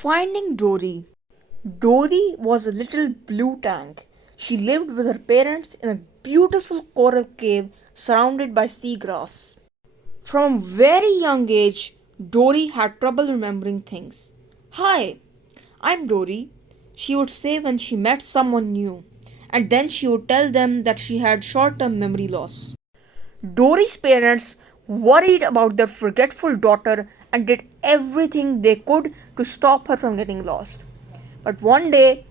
Finding Dory. Dory was a little blue tank. She lived with her parents in a beautiful coral cave surrounded by seagrass. From a very young age, Dory had trouble remembering things. Hi, I'm Dory, she would say when she met someone new, and then she would tell them that she had short term memory loss. Dory's parents worried about their forgetful daughter and did everything they could to stop her from getting lost. But one day,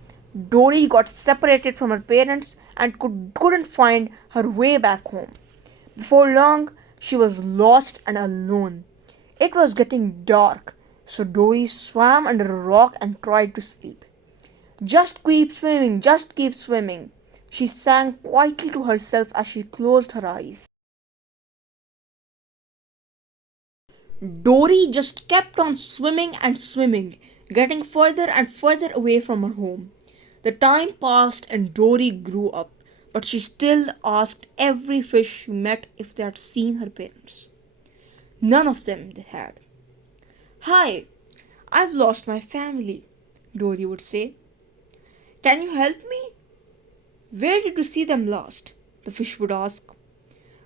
Dory got separated from her parents and couldn't find her way back home. Before long, she was lost and alone. It was getting dark, so Dory swam under a rock and tried to sleep. Just keep swimming, she sang quietly to herself as she closed her eyes. Dory just kept on swimming and swimming, getting further and further away from her home. The time passed and Dory grew up, but she still asked every fish she met if they had seen her parents. None of them had. Hi, I've lost my family, Dory would say. Can you help me? Where did you see them last? The fish would ask.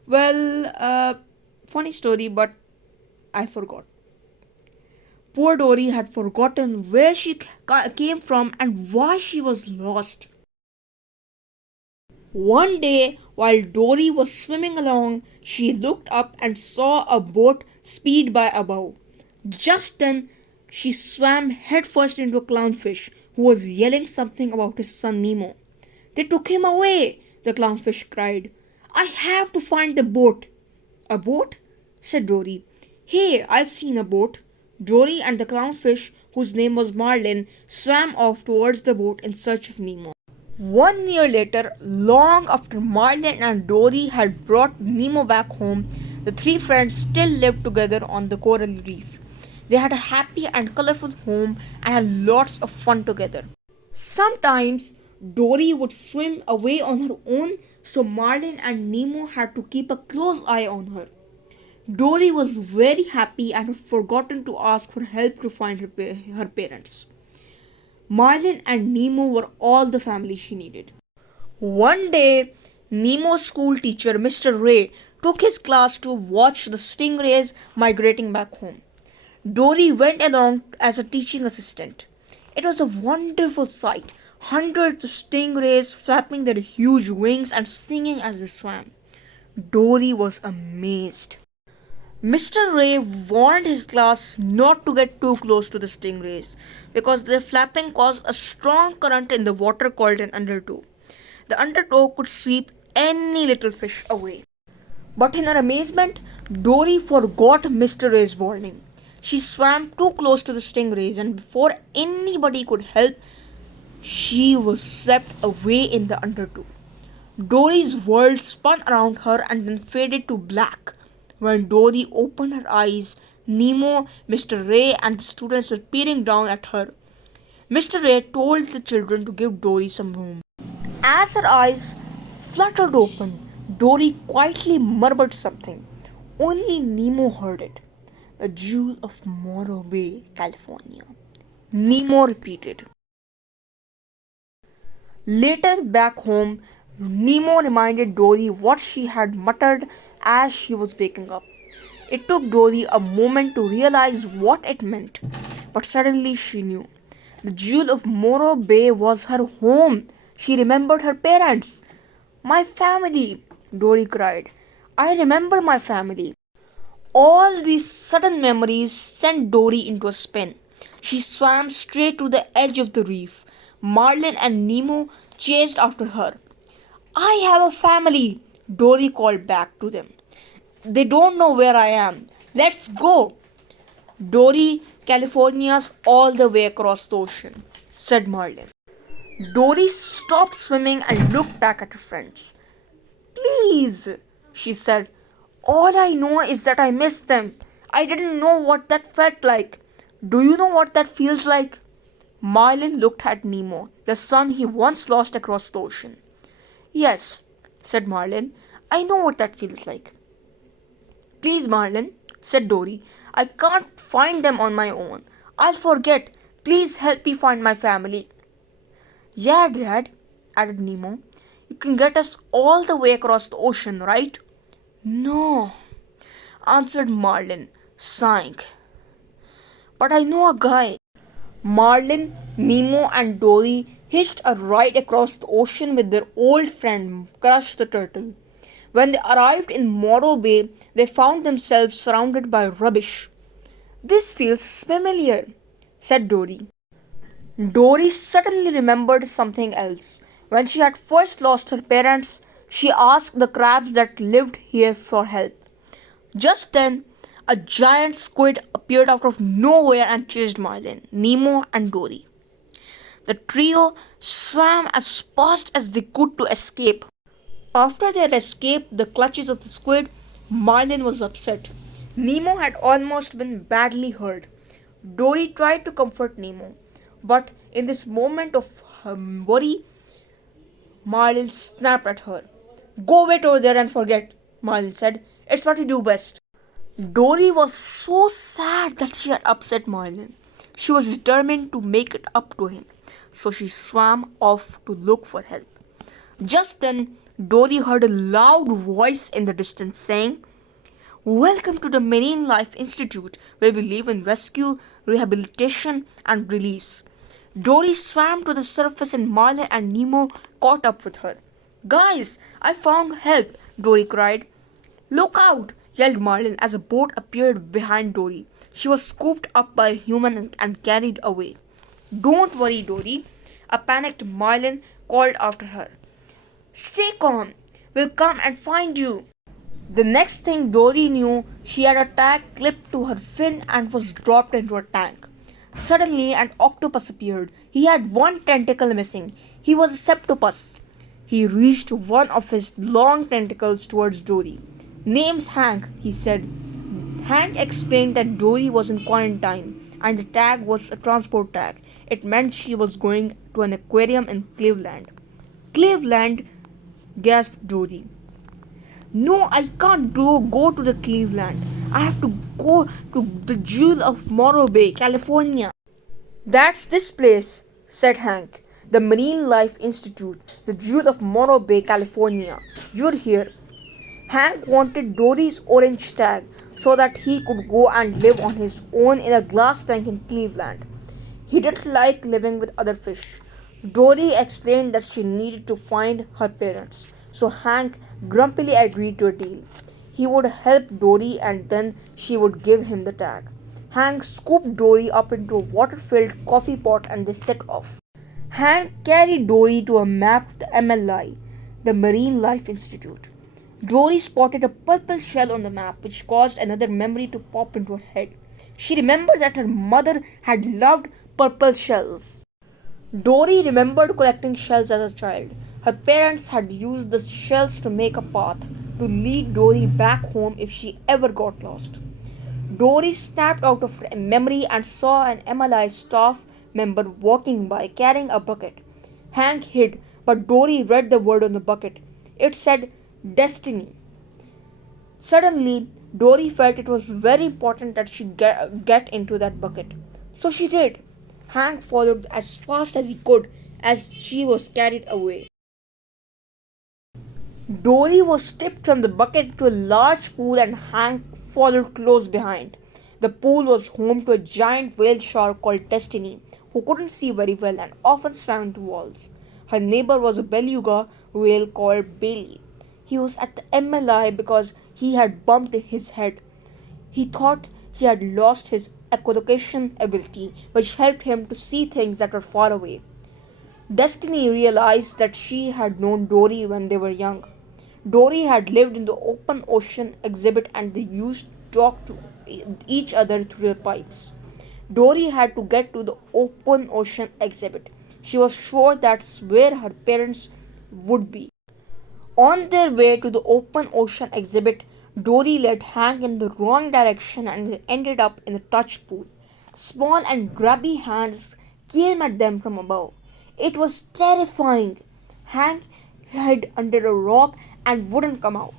Well, funny story, but I forgot. Poor Dory had forgotten where she came from and why she was lost. One day, while Dory was swimming along, she looked up and saw a boat speed by above. Just then, she swam headfirst into a clownfish who was yelling something about his son Nemo. They took him away, the clownfish cried. I have to find the boat. A boat? Said Dory. Hey, I've seen a boat. Dory and the clownfish, whose name was Marlin, swam off towards the boat in search of Nemo. 1 year later, long after Marlin and Dory had brought Nemo back home, the three friends still lived together on the coral reef. They had a happy and colorful home and had lots of fun together. Sometimes Dory would swim away on her own, so Marlin and Nemo had to keep a close eye on her. Dory was very happy and had forgotten to ask for help to find her parents. Marlin and Nemo were all the family she needed. One day, Nemo's school teacher, Mr. Ray, took his class to watch the stingrays migrating back home. Dory went along as a teaching assistant. It was a wonderful sight. Hundreds of stingrays flapping their huge wings and singing as they swam. Dory was amazed. Mr. Ray warned his class not to get too close to the stingrays because their flapping caused a strong current in the water called an undertow. The undertow could sweep any little fish away. But in her amazement, Dory forgot Mr. Ray's warning. She swam too close to the stingrays, and before anybody could help, she was swept away in the undertow. Dory's world spun around her and then faded to black. When Dory opened her eyes, Nemo, Mr. Ray, and the students were peering down at her. Mr. Ray told the children to give Dory some room. As her eyes fluttered open, Dory quietly murmured something. Only Nemo heard it. The jewel of Morro Bay, California. Nemo repeated. Later, back home, Nemo reminded Dory what she had muttered as she was waking up. It took Dory a moment to realize what it meant, but suddenly she knew. The jewel of Morro Bay was her home. She remembered her parents. My family, Dory cried. I remember my family. All these sudden memories sent Dory into a spin. She swam straight to the edge of the reef. Marlin and Nemo chased after her. I have a family, Dory called back to them. They don't know where I am. Let's go. Dory, California's all the way across the ocean, said Marlin. Dory stopped swimming and looked back at her friends. Please, she said. All I know is that I miss them. I didn't know what that felt like. Do you know what that feels like? Marlin looked at Nemo, the son he once lost across the ocean. Yes, said Marlin. I know what that feels like. Please, Marlin, said Dory. I can't find them on my own. I'll forget. Please help me find my family. Yeah, Dad, added Nemo. You can get us all the way across the ocean, right? No, answered Marlin, sighing. But I know a guy. Marlin, Nemo, and Dory hitched a ride across the ocean with their old friend Crush the Turtle. When they arrived in Morro Bay, they found themselves surrounded by rubbish. This feels familiar, said Dory. Dory suddenly remembered something else. When she had first lost her parents, she asked the crabs that lived here for help. Just then, a giant squid appeared out of nowhere and chased Marlin, Nemo, and Dory. The trio swam as fast as they could to escape. After they had escaped the clutches of the squid, Marlin was upset. Nemo had almost been badly hurt. Dory tried to comfort Nemo, but in this moment of worry, Marlin snapped at her. Go wait over there and forget, Marlin said. It's what you do best. Dory was so sad that she had upset Marlin. She was determined to make it up to him, so she swam off to look for help. Just then, Dory heard a loud voice in the distance saying, Welcome to the Marine Life Institute, where we believe in rescue, rehabilitation, and release. Dory swam to the surface and Marlin and Nemo caught up with her. Guys, I found help, Dory cried. Look out, yelled Marlin as a boat appeared behind Dory. She was scooped up by a human and carried away. Don't worry, Dory, a panicked Marlin called after her. Stay calm, we'll come and find you. The next thing Dory knew, she had a tag clipped to her fin and was dropped into a tank. Suddenly, an octopus appeared. He had one tentacle missing. He was a septopus. He reached one of his long tentacles towards Dory. Name's Hank, he said. Hank explained that Dory was in quarantine and the tag was a transport tag. It meant she was going to an aquarium in Cleveland. Cleveland, gasped Dory. No, I can't go to the Cleveland. I have to go to the Jewel of Morro Bay, California. That's this place, said Hank. The Marine Life Institute, the Jewel of Morro Bay, California. You're here. Hank wanted Dory's orange tag so that he could go and live on his own in a glass tank in Cleveland. He didn't like living with other fish. Dory explained that she needed to find her parents, so Hank grumpily agreed to a deal. He would help Dory and then she would give him the tag. Hank scooped Dory up into a water-filled coffee pot and they set off. Hank carried Dory to a map of the MLI, the Marine Life Institute. Dory spotted a purple shell on the map, which caused another memory to pop into her head. She remembered that her mother had loved purple shells. Dory remembered collecting shells as a child. Her parents had used the shells to make a path to lead Dory back home if she ever got lost. Dory snapped out of her memory and saw an MLI staff member walking by carrying a bucket. Hank hid, but Dory read the word on the bucket. It said Destiny. Suddenly, Dory felt it was very important that she get into that bucket. So she did. Hank followed as fast as he could as she was carried away. Dory was tipped from the bucket to a large pool and Hank followed close behind. The pool was home to a giant whale shark called Destiny, who couldn't see very well and often swam into walls. Her neighbor was a beluga whale called Bailey. He was at the MLI because he had bumped his head. He thought he had lost his echolocation ability, which helped him to see things that were far away. Destiny realized that she had known Dory when they were young. Dory had lived in the open ocean exhibit and they used to talk to each other through the pipes. Dory had to get to the open ocean exhibit. She was sure that's where her parents would be. On their way to the open ocean exhibit, Dory led Hank in the wrong direction and they ended up in a touch pool. Small and grubby hands came at them from above. It was terrifying. Hank hid under a rock and wouldn't come out.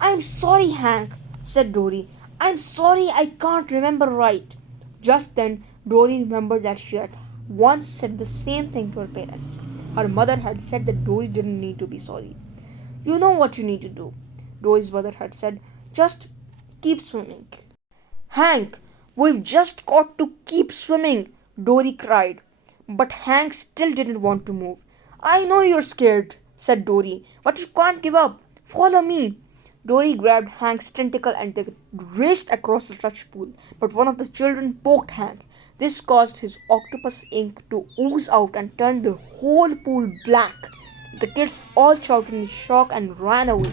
I'm sorry, Hank, said Dory. I'm sorry I can't remember right. Just then, Dory remembered that she had once said the same thing to her parents. Her mother had said that Dory didn't need to be sorry. You know what you need to do, Dory's mother had said. Just keep swimming. Hank, we've just got to keep swimming, Dory cried. But Hank still didn't want to move. I know you're scared, said Dory, but you can't give up. Follow me. Dory grabbed Hank's tentacle and they raced across the slush pool, but one of the children poked Hank. This caused his octopus ink to ooze out and turned the whole pool black. The kids all shouted in shock and ran away.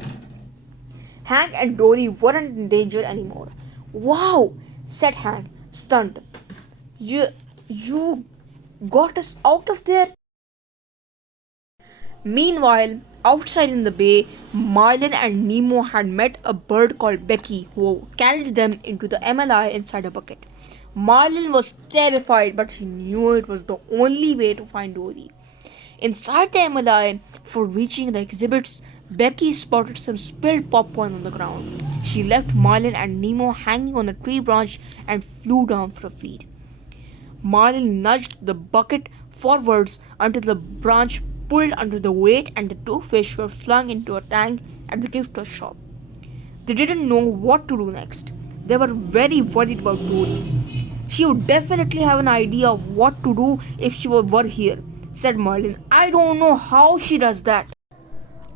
Hank and Dory weren't in danger anymore. Wow, said Hank, stunned. You got us out of there? Meanwhile, outside in the bay, Marlin and Nemo had met a bird called Becky who carried them into the MLI inside a bucket. Marlin was terrified, but he knew it was the only way to find Dory. Inside the MLI, for reaching the exhibits, Becky spotted some spilled popcorn on the ground. She left Marlin and Nemo hanging on a tree branch and flew down for a feed. Marlin nudged the bucket forwards until the branch pulled under the weight and the two fish were flung into a tank at the gift shop. They didn't know what to do next. They were very worried about Dory. She would definitely have an idea of what to do if she were here, said Marlin. I don't know how she does that.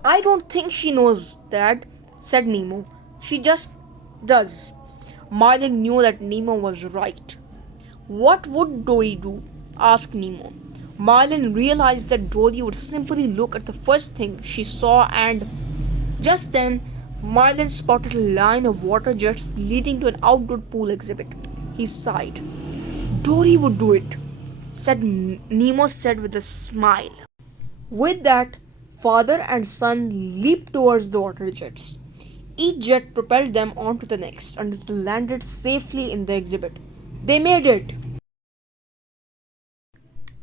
I don't think she knows that, said Nemo. She just does. Marlin knew that Nemo was right. What would Dory do? Asked Nemo. Marlin realized that Dory would simply look at the first thing she saw, and just then Marlin spotted a line of water jets leading to an outdoor pool exhibit. He sighed. Dory would do it, Nemo said with a smile. With that, father and son leaped towards the water jets. Each jet propelled them onto the next until they landed safely in the exhibit. They made it!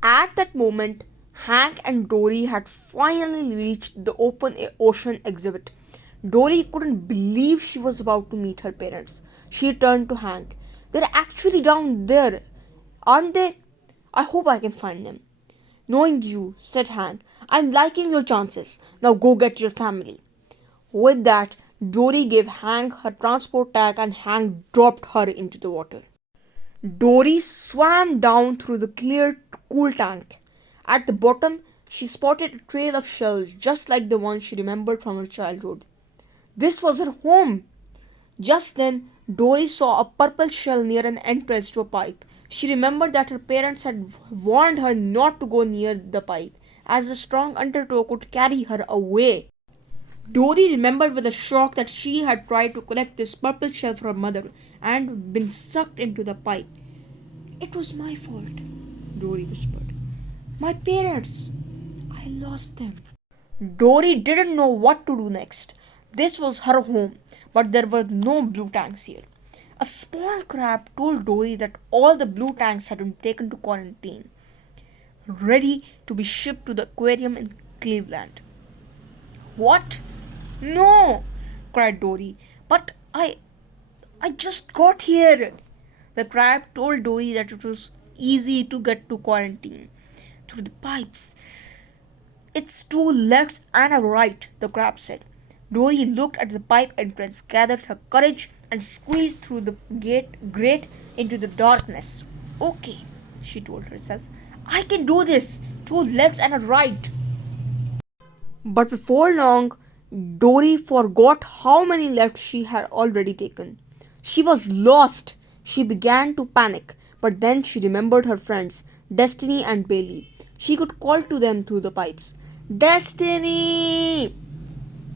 At that moment, Hank and Dory had finally reached the open ocean exhibit. Dory couldn't believe she was about to meet her parents. She turned to Hank. They're actually down there, aren't they? I hope I can find them. Knowing you, said Hank, I'm liking your chances. Now go get your family. With that, Dory gave Hank her transport tag and Hank dropped her into the water. Dory swam down through the clear, cool tank. At the bottom, she spotted a trail of shells just like the one she remembered from her childhood. This was her home. Just then, Dory saw a purple shell near an entrance to a pipe. She remembered that her parents had warned her not to go near the pipe, as a strong undertow could carry her away. Dory remembered with a shock that she had tried to collect this purple shell for her mother and been sucked into the pipe. It was my fault, Dory whispered. My parents. I lost them. Dory didn't know what to do next. This was her home, but there were no blue tanks here. A small crab told Dory that all the blue tanks had been taken to quarantine, ready to be shipped to the aquarium in Cleveland. What? No! Cried Dory. But I just got here. The crab told Dory that it was easy to get to quarantine through the pipes. It's two lefts and a right, the crab said. Dory looked at the pipe entrance, gathered her courage, and squeezed through the grate into the darkness. Okay, she told herself. I can do this. Two lefts and a right. But before long, Dory forgot how many lefts she had already taken. She was lost. She began to panic, but then she remembered her friends, Destiny and Bailey. She could call to them through the pipes. Destiny!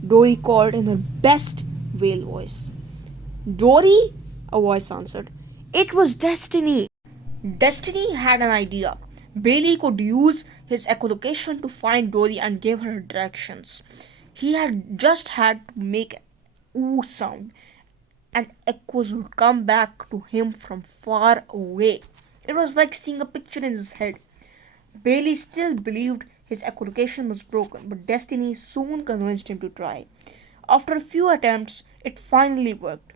Dory called in her best whale voice. Dory? A voice answered. It was Destiny. Destiny had an idea. Bailey could use his echolocation to find Dory and give her directions. He had just had to make an ooh sound, and echoes would come back to him from far away. It was like seeing a picture in his head. Bailey still believed his echolocation was broken, but Destiny soon convinced him to try. After a few attempts, it finally worked.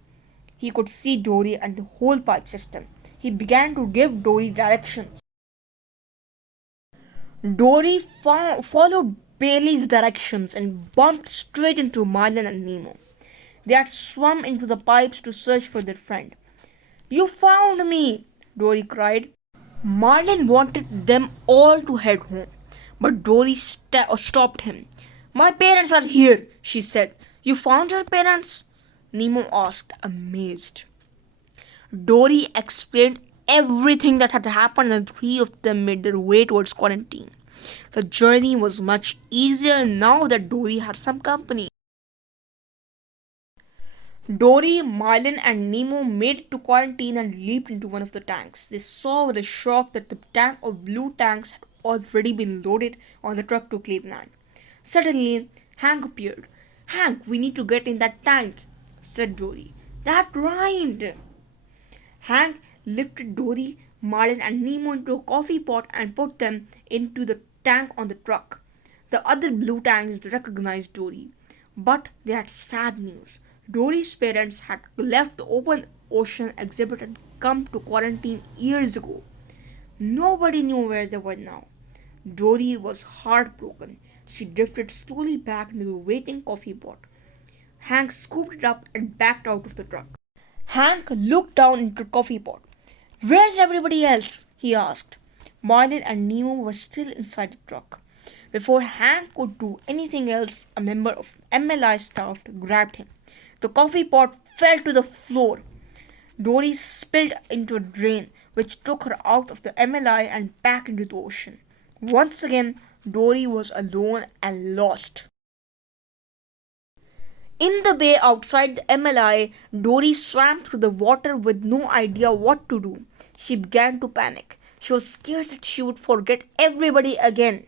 He could see Dory and the whole pipe system. He began to give Dory directions. Dory followed Bailey's directions and bumped straight into Marlin and Nemo. They had swum into the pipes to search for their friend. "You found me!" Dory cried. Marlin wanted them all to head home, but Dory stopped him. "My parents are here," she said. "You found your parents?" Nemo asked, amazed. Dory explained everything that had happened, and the three of them made their way towards quarantine. The journey was much easier now that Dory had some company. Dory, Marlin, and Nemo made it to quarantine and leaped into one of the tanks. They saw with a shock that the tank of blue tanks had already been loaded on the truck to Cleveland. Suddenly, Hank appeared. "Hank, we need to get in that tank," said Dory. "That rhymed." Hank lifted Dory, Marlin, and Nemo into a coffee pot and put them into the tank on the truck. The other blue tanks recognized Dory, but they had sad news. Dory's parents had left the open ocean exhibit and come to quarantine years ago. Nobody knew where they were now. Dory was heartbroken. She drifted slowly back into the waiting coffee pot. Hank scooped it up and backed out of the truck. Hank looked down into the coffee pot. "Where's everybody else?" he asked. Marlin and Nemo were still inside the truck. Before Hank could do anything else, a member of MLI staff grabbed him. The coffee pot fell to the floor. Dory spilled into a drain, which took her out of the MLI and back into the ocean. Once again, Dory was alone and lost. In the bay outside the MLI, Dory swam through the water with no idea what to do. She began to panic. She was scared that she would forget everybody again.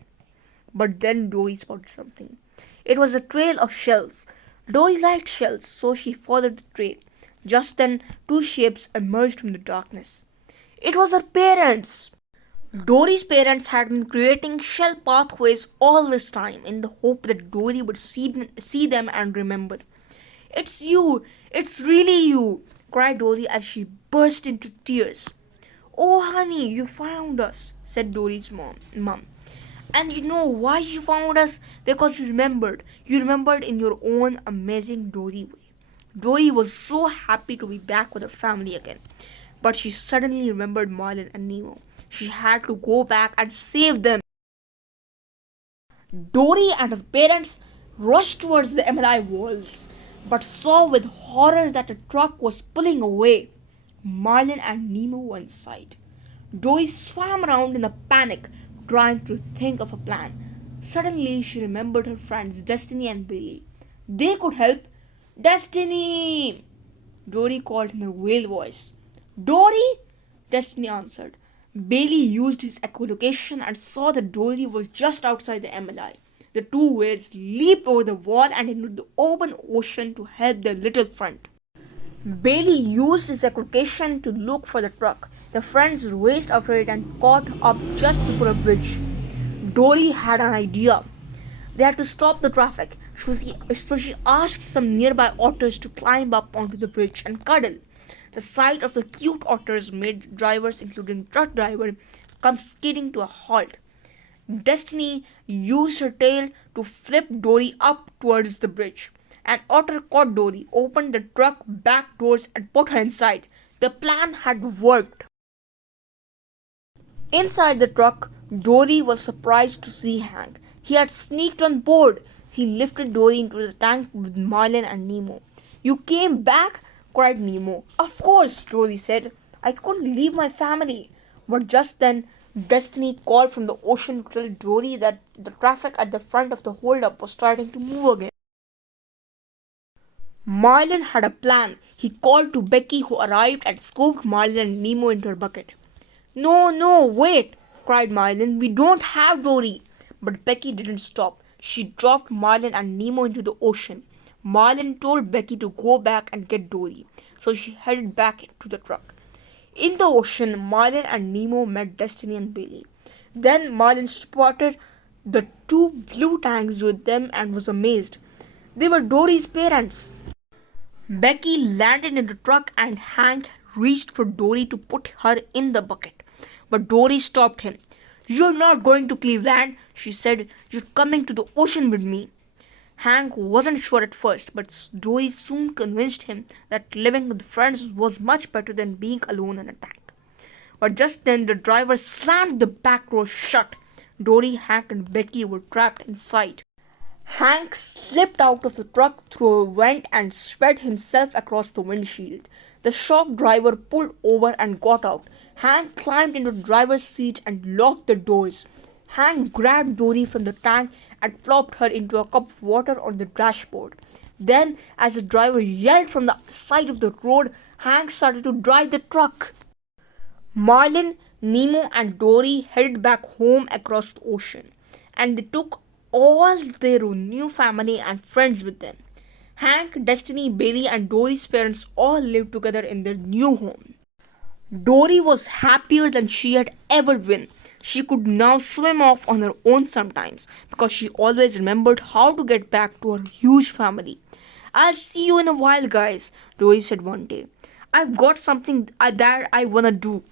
But then Dory spotted something. It was a trail of shells. Dory liked shells, so she followed the trail. Just then, two shapes emerged from the darkness. It was her parents! Dory's parents had been creating shell pathways all this time in the hope that Dory would see them and remember. "It's you! It's really you!" cried Dory as she burst into tears. "Oh, honey, you found us," said Dory's mom. "And you know why you found us? Because you remembered. You remembered in your own amazing Dory way." Dory was so happy to be back with her family again. But she suddenly remembered Marlin and Nemo. She had to go back and save them. Dory and her parents rushed towards the MLI walls, but saw with horror that a truck was pulling away. Marlin and Nemo were inside. Dory swam around in a panic, trying to think of a plan. Suddenly, she remembered her friends Destiny and Billy. They could help. "Destiny!" Dory called in her whale voice. "Dory!" Destiny answered. Bailey used his echolocation and saw that Dory was just outside the MLI. The two whales leaped over the wall and into the open ocean to help their little friend. Bailey used his echolocation to look for the truck. The friends raced after it and caught up just before a bridge. Dory had an idea. They had to stop the traffic, so she asked some nearby otters to climb up onto the bridge and cuddle. The sight of the cute otters made drivers, including the truck driver, come skidding to a halt. Destiny used her tail to flip Dory up towards the bridge. An otter caught Dory, opened the truck back doors, and put her inside. The plan had worked. Inside the truck, Dory was surprised to see Hank. He had sneaked on board. He lifted Dory into the tank with Marlin and Nemo. "You came back?" cried Nemo. "Of course," Dory said. "I couldn't leave my family." But just then, Destiny called from the ocean to tell Dory that the traffic at the front of the holdup was starting to move again. Marlin had a plan. He called to Becky, who arrived and scooped Marlin and Nemo into her bucket. "No, no, wait!" cried Marlin. "We don't have Dory." But Becky didn't stop. She dropped Marlin and Nemo into the ocean. Marlin told Becky to go back and get Dory, so she headed back to the truck. In the ocean, Marlin and Nemo met Destiny and Bailey. Then Marlin spotted the two blue tanks with them and was amazed. They were Dory's parents. Becky landed in the truck and Hank reached for Dory to put her in the bucket. But Dory stopped him. "You're not going to Cleveland," she said. "You're coming to the ocean with me." Hank wasn't sure at first, but Dory soon convinced him that living with friends was much better than being alone in a tank. But just then the driver slammed the back door shut. Dory, Hank, and Becky were trapped inside. Hank slipped out of the truck through a vent and spread himself across the windshield. The shocked driver pulled over and got out. Hank climbed into the driver's seat and locked the doors. Hank grabbed Dory from the tank and plopped her into a cup of water on the dashboard. Then, as the driver yelled from the side of the road, Hank started to drive the truck. Marlin, Nemo, and Dory headed back home across the ocean, and they took all their new family and friends with them. Hank, Destiny, Bailey, and Dory's parents all lived together in their new home. Dory was happier than she had ever been. She could now swim off on her own sometimes because she always remembered how to get back to her huge family. "I'll see you in a while, guys," Dory said one day. "I've got something that I wanna do."